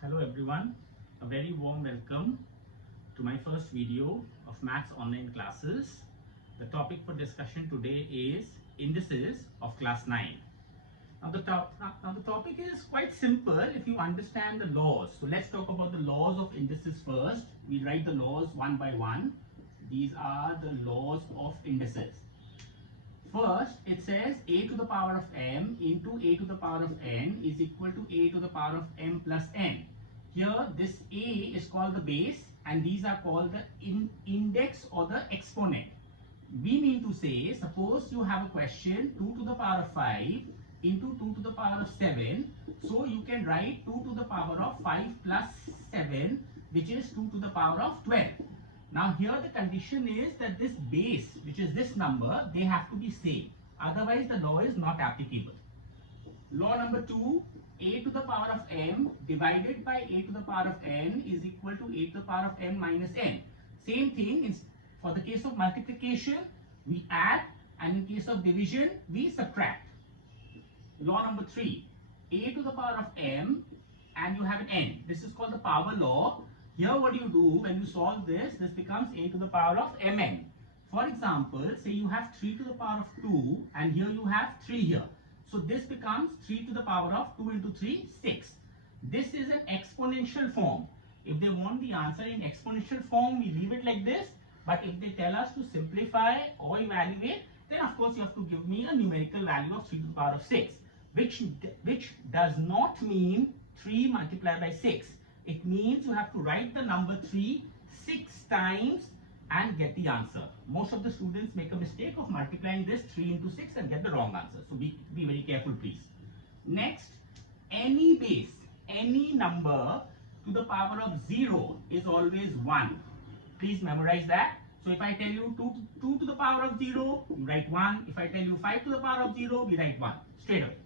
Hello everyone, a very warm welcome to my first video of maths online classes. The topic for discussion today is indices of class 9. Now the topic is quite simple if you understand the laws. So let's talk about the laws of indices first. We write the laws one by one. These are the laws of indices. First, it says a to the power of m into a to the power of n is equal to a to the power of m plus n. Here, this a is called the base and these are called the index or the exponent. We mean to say, suppose you have a question 2 to the power of 5 into 2 to the power of 7. So, you can write 2 to the power of 5 plus 7, which is 2 to the power of 12. Now here the condition is that this base, which is this number, they have to be same. Otherwise the law is not applicable. Law number 2, a to the power of m divided by a to the power of n is equal to a to the power of m minus n. Same thing, for the case of multiplication, we add, and in case of division, we subtract. Law number 3, a to the power of m and you have an n. This is called the power law. Here what you do when you solve this becomes a to the power of mn. For example, say you have 3 to the power of 2 and here you have 3 here. So this becomes 3 to the power of 2 into 3, 6. This is an exponential form. If they want the answer in exponential form, we leave it like this. But if they tell us to simplify or evaluate, then of course you have to give me a numerical value of 3 to the power of 6. Which does not mean 3 multiplied by 6. It means you have to write the number 3 6 times and get the answer. Most of the students make a mistake of multiplying this 3 into 6 and get the wrong answer. So be very careful, please. Next, any base, any number to the power of 0 is always 1. Please memorize that. So if I tell you 2 to the power of 0, you write 1. If I tell you 5 to the power of 0, we write 1 straight away.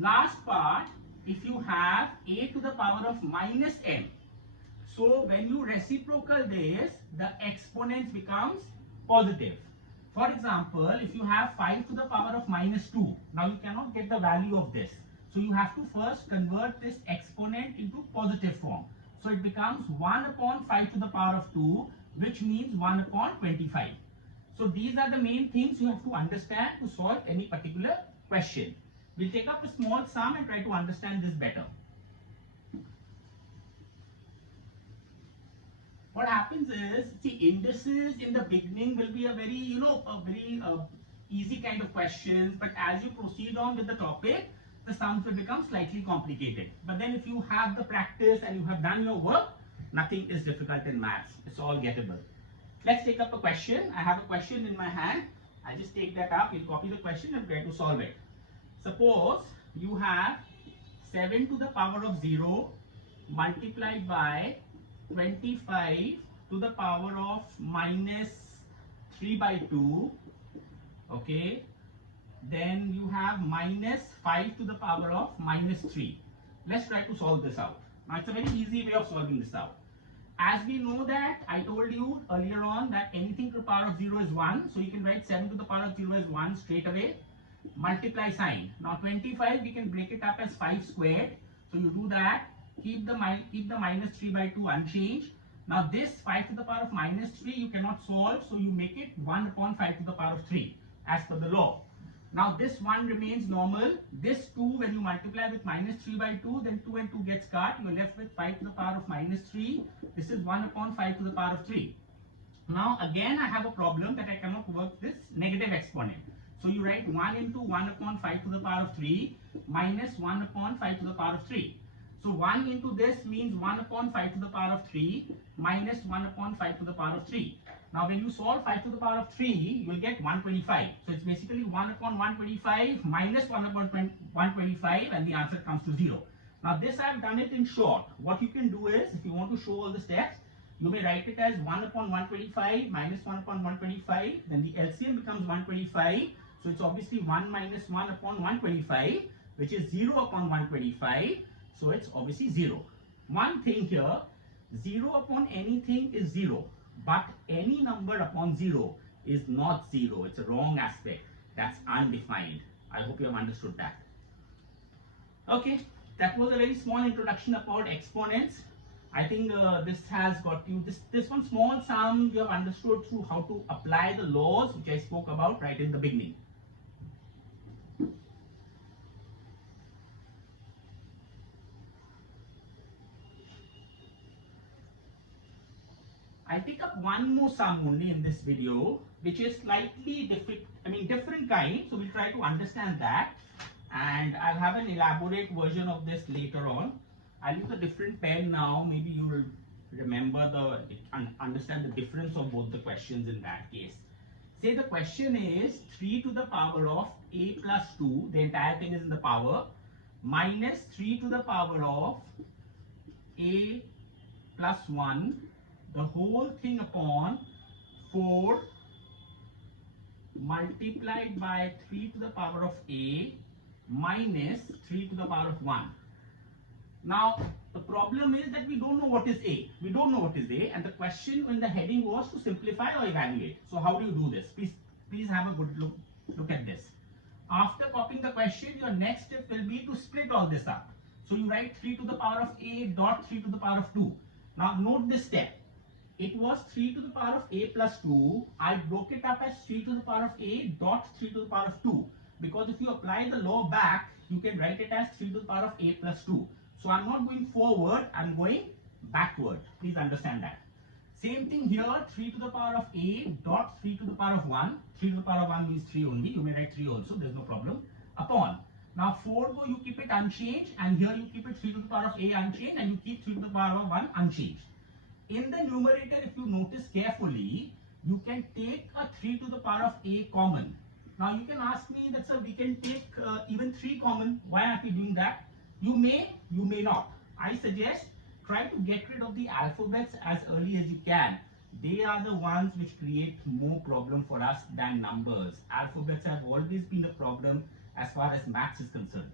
Last part, if you have a to the power of minus m, so when you reciprocal this, the exponent becomes positive. For example, if you have 5 to the power of minus 2, now you cannot get the value of this. So you have to first convert this exponent into positive form. So it becomes 1 upon 5 to the power of 2, which means 1 upon 25. So these are the main things you have to understand to solve any particular question. We'll take up a small sum and try to understand this better. What happens is, see, indices in the beginning will be a very, easy kind of questions. But as you proceed on with the topic, the sums will become slightly complicated. But then if you have the practice and you have done your work, nothing is difficult in maths. It's all gettable. Let's take up a question. I have a question in my hand. I'll just take that up. We'll copy the question and try to solve it. Suppose you have 7 to the power of 0 multiplied by 25 to the power of minus 3 by 2. Okay. Then you have minus 5 to the power of minus 3. Let's try to solve this out. Now it's a very easy way of solving this out. As we know that I told you earlier on that anything to the power of 0 is 1. So you can write 7 to the power of 0 as 1 straight away. Multiply sign. Now 25 we can break it up as 5 squared. So you do that. Keep the minus 3 by 2 unchanged. Now this 5 to the power of minus 3 you cannot solve. So you make it 1 upon 5 to the power of 3 as per the law. Now this 1 remains normal. This 2 when you multiply with minus 3 by 2, then 2 and 2 gets cut. You are left with 5 to the power of minus 3. This is 1 upon 5 to the power of 3. Now again I have a problem that I cannot work this negative exponent. So you write 1 into 1 upon 5 to the power of 3 minus 1 upon 5 to the power of 3. So 1 into this means 1 upon 5 to the power of 3 minus 1 upon 5 to the power of 3. Now when you solve 5 to the power of 3, you will get 125. So it's basically 1 upon 125 minus 1 upon 125 and the answer comes to 0. Now this I have done it in short. What you can do is, if you want to show all the steps, you may write it as 1 upon 125 minus 1 upon 125. Then the LCM becomes 125. So it's obviously 1 minus 1 upon 125, which is 0 upon 125. So it's obviously 0. One thing here, 0 upon anything is 0. But any number upon 0 is not 0. It's a wrong aspect. That's undefined. I hope you have understood that. Okay. that was a very small introduction about exponents. I think this has got you, this one small sum you have understood through how to apply the laws which I spoke about right in the beginning. I'll pick up one more sum only in this video, which is slightly different kind. So we'll try to understand that, and I'll have an elaborate version of this later on. I'll use a different pen now. Maybe you will remember understand the difference of both the questions in that case. Say the question is 3 to the power of a plus 2, the entire thing is in the power, minus 3 to the power of a plus 1, the whole thing upon 4 multiplied by 3 to the power of a minus 3 to the power of 1. Now the problem is that we don't know what is a. We don't know what is a, and the question in the heading was to simplify or evaluate. So how do you do this? Please have a good look at this. After copying the question, your next step will be to split all this up. So you write 3 to the power of a dot 3 to the power of 2. Now note this step. It was 3 to the power of a plus 2. I broke it up as 3 to the power of a dot 3 to the power of 2. Because if you apply the law back, you can write it as 3 to the power of a plus 2. So I'm not going forward, I'm going backward. Please understand that. Same thing here, 3 to the power of a dot 3 to the power of 1. 3 to the power of 1 means 3 only. You may write 3 also, there's no problem. Upon. Now 4 go, you keep it unchanged, and here you keep it 3 to the power of a unchanged, and you keep 3 to the power of 1 unchanged. In the numerator, if you notice carefully, you can take a 3 to the power of a common. Now you can ask me that, sir, we can take even 3 common. Why aren't we doing that? You may not. I suggest try to get rid of the alphabets as early as you can. They are the ones which create more problem for us than numbers. Alphabets have always been a problem as far as maths is concerned.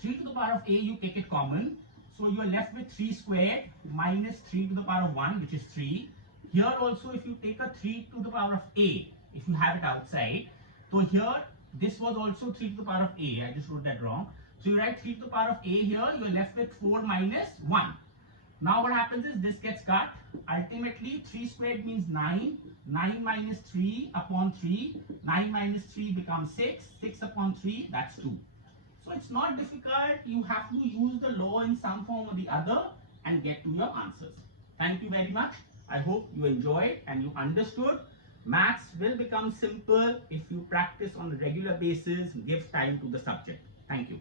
3 to the power of a, you take it common. So you are left with 3 squared minus 3 to the power of 1, which is 3. Here also, if you take a 3 to the power of a, if you have it outside, so here this was also 3 to the power of a. I just wrote that wrong. So you write 3 to the power of a here, you are left with 4 minus 1. Now what happens is this gets cut. Ultimately 3 squared means 9. 9 minus 3 upon 3. 9 minus 3 becomes 6. 6 upon 3, that's 2. So it's not difficult. You have to use the law in some form or the other and get to your answers. Thank you very much. I hope you enjoyed and you understood. Maths will become simple if you practice on a regular basis, give time to the subject. Thank you.